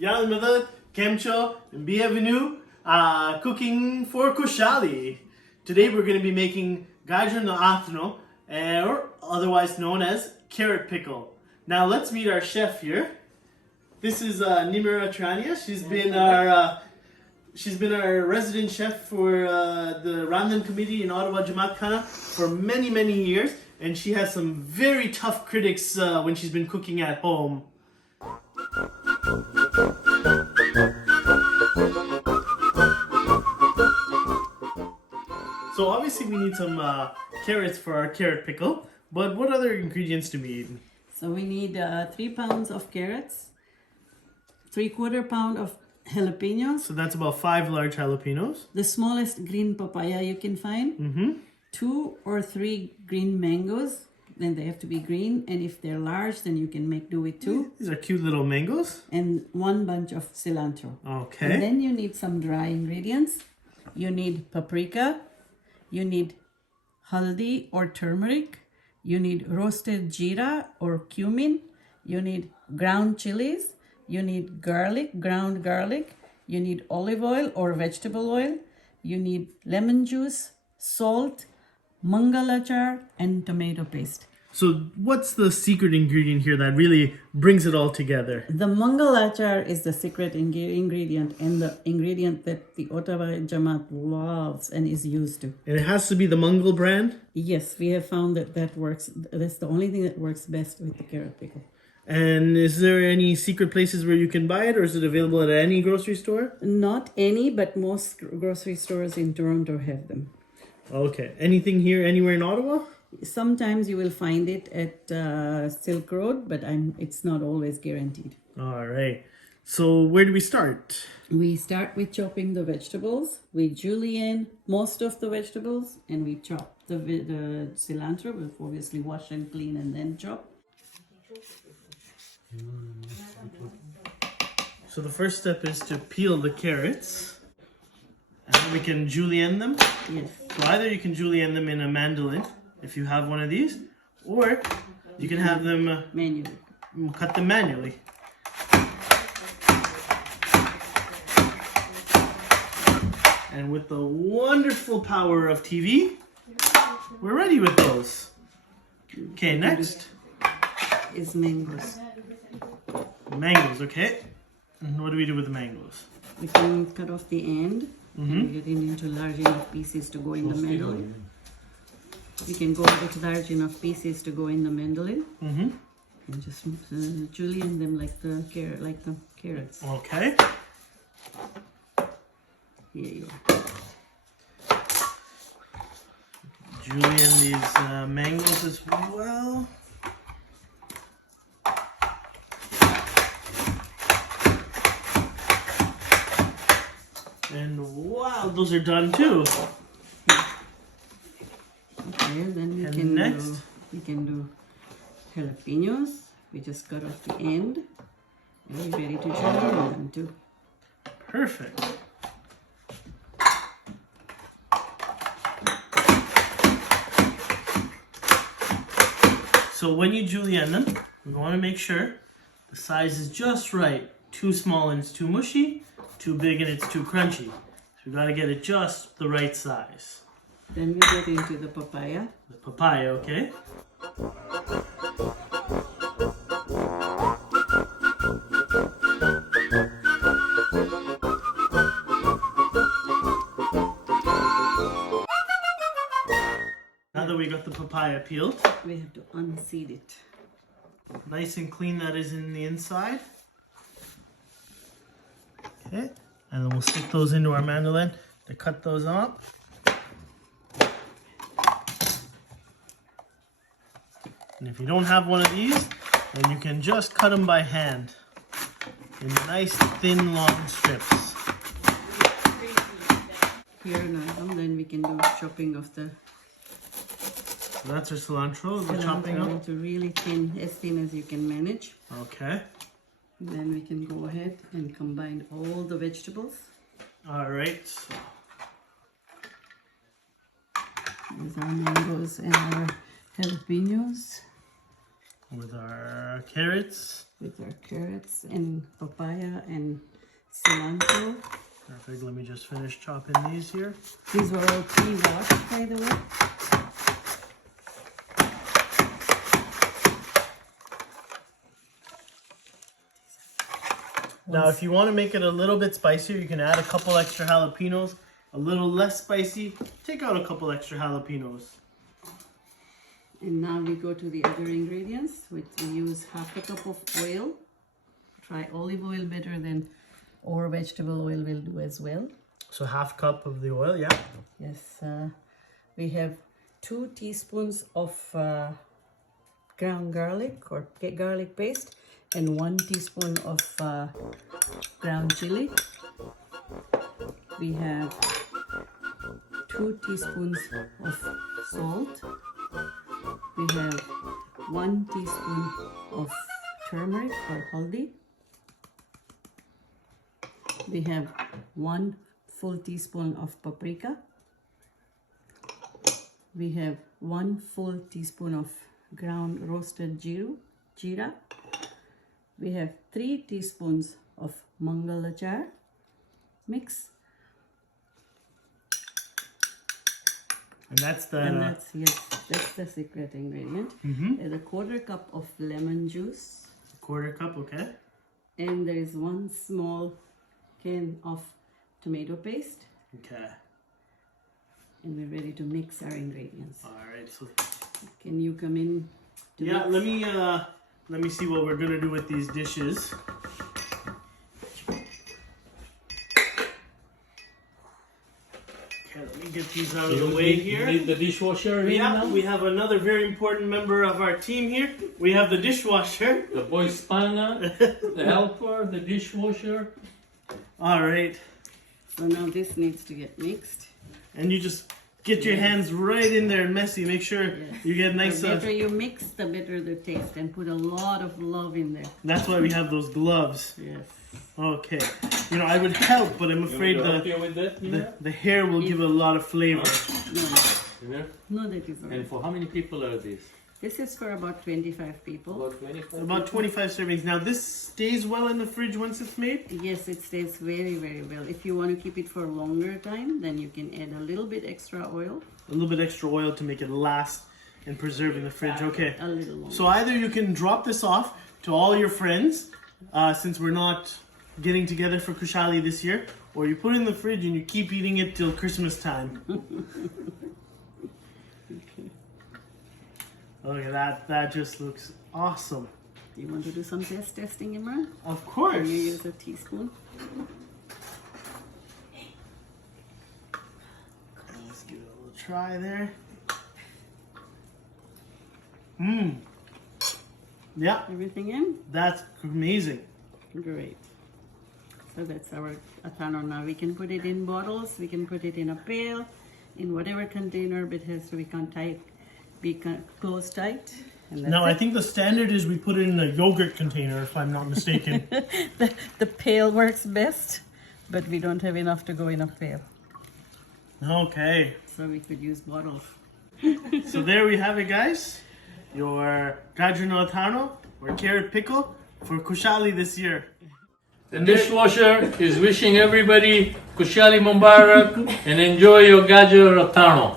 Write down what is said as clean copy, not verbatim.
Yan Madad, Kemcho, and bienvenue. Cooking for Kushali. Today we're going to be making Gajar no Athano, or otherwise known as carrot pickle. Now let's meet our chef here. This is Nimira Trania. She's been our resident chef for the Randhan committee in Ottawa Jamaat Khana for many years, and she has some very tough critics when she's been cooking at home. So obviously we need some carrots for our carrot pickle, but what other ingredients do we need? So we need 3 pounds of carrots, 3/4 pound of jalapenos. So that's about 5 large jalapenos. The smallest green papaya you can find. 2 or 3 green mangoes. Then they have to be green, and if they're large, then you can make do with 2. These are cute little mangoes. And 1 bunch of cilantro. Okay. And then you need some dry ingredients. You need paprika. You need haldi or turmeric. You need roasted jeera or cumin. You need ground chilies. You need garlic, ground garlic. You need olive oil or vegetable oil. You need lemon juice, salt, mangal achar, and tomato paste. So what's the secret ingredient here that really brings it all together? The mangal achar is the secret ingredient and the ingredient that the Ottawa Jamaat loves and is used to. And it has to be the Mangal brand? Yes, we have found that works. That's the only thing that works best with the carrot pickle. And is there any secret places where you can buy it, or is it available at any grocery store? Not any, but most grocery stores in Toronto have them. Okay. Anything here, anywhere in Ottawa? Sometimes you will find it at Silk Road, but it's not always guaranteed. All right. So where do we start? We start with chopping the vegetables. We julienne most of the vegetables, and we chop the cilantro. We'll obviously wash and clean and then chop. So the first step is to peel the carrots, and then we can julienne them. Yes. So either you can julienne them in a mandolin, if you have one of these, or you can have them Manually. cut them manually. And with the wonderful power of TV, we're ready with those. Okay, next Is mangoes. mangoes. Okay, and what do we do with the mangoes? We can cut off the end and get it into large enough pieces to go in the mandolin. We can go with large enough pieces to go in the mandolin, and just julienne them like the carrots. Okay. Here you are. Julienne these mangoes as well. And wow, those are done too. Okay, then we can do jalapenos. We just cut off the end, and we're ready to julienne them too. Perfect. So when you julienne them, we want to make sure the size is just right. Too small and it's too mushy, too big and it's too crunchy. So we got to get it just the right size. Then we get into the papaya. The papaya, okay? Now that we got the papaya peeled, We have to unseed it. nice and clean that is in the inside. Okay, and then we'll stick those into our mandolin to cut those up. And if you don't have one of these, then you can just cut them by hand in nice thin long strips. Here now, then we can do chopping of the So that's our cilantro, the chopping up. into really thin, as thin as you can manage. Okay. Then we can go ahead and combine all the vegetables. All right. These are mangoes and our jalapenos. with our carrots. With our carrots and papaya and cilantro. Perfect. Let me just finish chopping these here. These were all pre-washed, by the way. Now, if you want to make it a little bit spicier, you can add a couple extra jalapenos. A little less spicy, take out a couple extra jalapenos. And now we go to the other ingredients, which we use half a cup of oil. Try olive oil better than, or vegetable oil will do as well. So half cup of the oil, yeah. Yes, we have 2 teaspoons of ground garlic or garlic paste and 1 teaspoon of ground chili. We have 2 teaspoons of salt. We have 1 teaspoon of turmeric or haldi. We have 1 full teaspoon of paprika. We have 1 full teaspoon of ground roasted jeera. We have 3 teaspoons of mangal achar mix. And that's the... And that's the secret ingredient. There's a 1/4 cup of lemon juice. 1/4 cup, okay. And there is 1 small can of tomato paste. Okay. And we're ready to mix our ingredients. All right. So Can you come in? yeah, let me see what we're gonna do with these dishes. Okay, let me get these out of the way here. You need the dishwasher in Yeah, now? we have another very important member of our team here. We have the dishwasher. The boy spanner, the helper, the dishwasher. All right. So now this needs to get mixed. And you just get your hands right in there and messy. Make sure Yes. you get nice. The better you mix, the better the taste, and put a lot of love in there. That's why we have those gloves. Yes. Okay. You know, I would help, but I'm afraid You help you with that, the hair will give a lot of flavor. No, Nina? no, that is all. And for how many people are these? This is for about 25 people. About 25? About 25 servings. Now, this stays well in the fridge once it's made? Yes, it stays very, very well. If you want to keep it for a longer time, then you can add a little bit extra oil. A little bit extra oil to make it last and preserve in the fridge. Okay. A little longer. So either you can drop this off to all your friends, since we're not getting together for Kushali this year, or you put it in the fridge and you keep eating it till Christmas time. Look at that. That just looks awesome. Do you want to do some testing, Imran? Of course. Can you use a teaspoon? Let's give it a little try there. Yeah, Everything in? that's amazing. Great. So that's our Athano. Now we can put it in bottles, we can put it in a pail, in whatever container, but it has to be closed tight. And that's Now, I it. think the standard is we put it in a yogurt container, if I'm not mistaken. the pail works best, but we don't have enough to go in a pail. Okay. So we could use bottles. So there we have it, guys. Your Gajar no Athano or carrot pickle for Kushali this year. The dishwasher is wishing everybody Kushali Mubarak and enjoy your Gajar Athano.